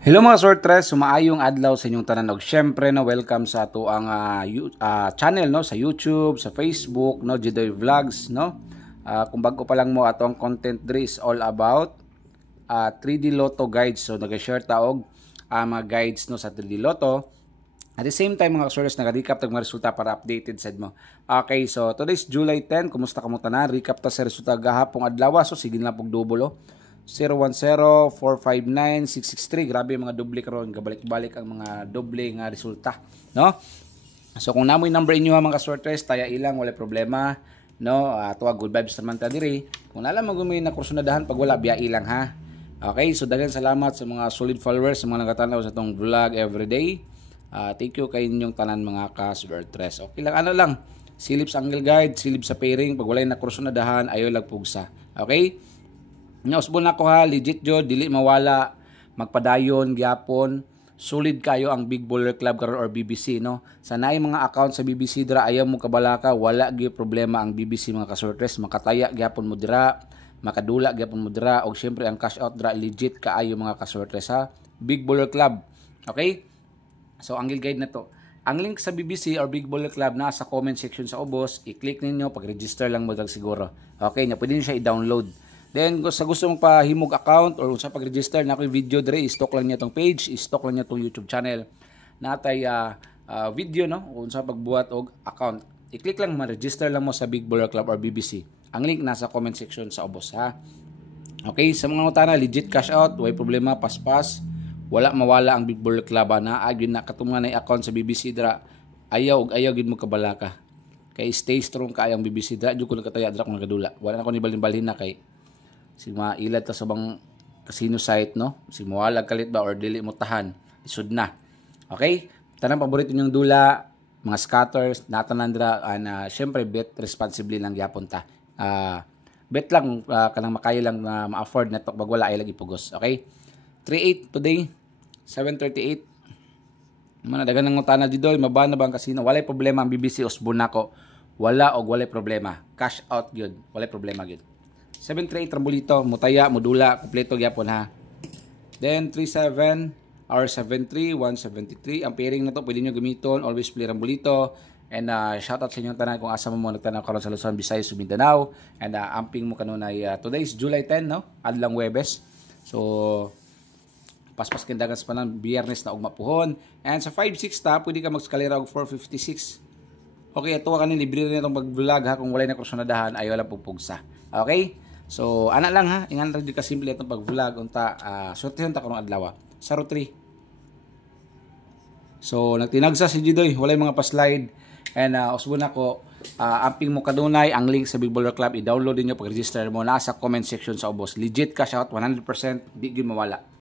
Hello mga sortres, sumaayong adlaw sa inyong tanan og syempre no welcome sa ato ang channel no sa YouTube, sa Facebook no Jidoy Vlogs no. Kung bago pa lang mo ato ang content diri is all about 3D Lotto guides. So nag-share ta og mga guides no sa 3D Lotto. At the same time mga sortres nag-recap tag mga resulta para updated sad mo. Okay, so today's July 10. Kumusta kamo tanan? Recap ta sa resulta gahapong adlaw, so sige na pug dubulo. 010-459-663. Grabe yung mga doble karon, gabalik-balik ang mga doble nga resulta, no? So kung namoy number inyo mga sortres, taya ilang wala problema, no? Tuwa good vibes naman ta diri. Kung alam mo gumoy na kursunadahan pag wala biya ilang ha. Okay, so daghan salamat sa mga solid followers, sa mga nagatanaw sa tong vlog everyday. Thank you kay inyong tanan mga ka-sortres. Okay lang ano lang, silip sa angle guide, silip sa pairing, pag wala na kursunadahan ayo lag pugsa. Okay? Nausbon ako ha, legit jud, dili mawala, magpadayon gyapon, solid kayo ang Big Baller Club karon or BBC no. Sa naay mga account sa BBC dira ayaw mo kabalaka, wala gyud problema ang BBC mga kasortres, makataya gyapon mo dira, makadula gyapon mo dira og syempre ang cash out dira legit kaayo mga kasortres ha. Big Baller Club. Okay? So ang guide na to. Ang link sa BBC or Big Baller Club na sa comment section sa ubos, i-click ninyo pag-register lang mo dag siguro. Okay, nya pwede niyo siya i-download. Then sa gusto mong pahimog account or sa pag-register na ako'y video dire, i-stock lang niya tong page, i-stock lang niya tong YouTube channel. Natay video no kung sa pagbuhat og account. I-click lang ma-register lang mo sa Big Baller Club or BBC. Ang link nasa comment section sa ubos ha. Okay, sa mga utana legit cash out, way problema paspas. Wala mawala ang Big Baller Club na agyon na katungan na account sa BBC dira. Ayaw gid mo kabalaka. Kay stay strong kay ang BBC dira, jud ko nakataya dira kung nagadula. Wala na ko ni balhin na kay si mailad ta sa bang casino site no, si mawalag kalit ba or dili mo tahan isud na. Okay, tanang paborito ninyong dula mga scatters natanan dira na syempre bet responsibly lang gyapon ta. Bet lang kanang makayo lang na ma-afford na to pag wala ay lagi pugos. Okay, 38 today 7:38 man dagan nang utana didoy mabana ba ang casino, walay problema ang BBC usbon nako, wala og walay problema, cash out gyud, walay problema gyud. 738 Rambolito, mutaya, modula, kompleto gyapon ha. Then 37 or 73 173. Ang pairing na to pwede niyo gamiton, always play Rambolito. And shout out sa inyong tanan kung asa mo nagtanaw karon sa Luzon, Visayas, Mindanao. And amping mo kanunay today is July 10 no, adlang Huwebes. So paspas kindagan sa panan Biyernes na ug mapuhon. And sa 56 ta pwede ka magskalera og 456. Okay, ito kanin libre rin itong pag-vlog ha, kung wala na kursunadahan ayaw lang pupugsa. Okay? So, ana lang ha, ingan rin ka simple itong pag-vlog unta sortihan ta karong adlaw sa 3. So, nagtinagsa si Jidoy, walay mga pa-slide and usbon ako amping mo kadunay ang link sa Big Baller Club, i-download niyo pag-register mo nasa comment section sa ubos. Legit cash out 100%, di gyud mawala.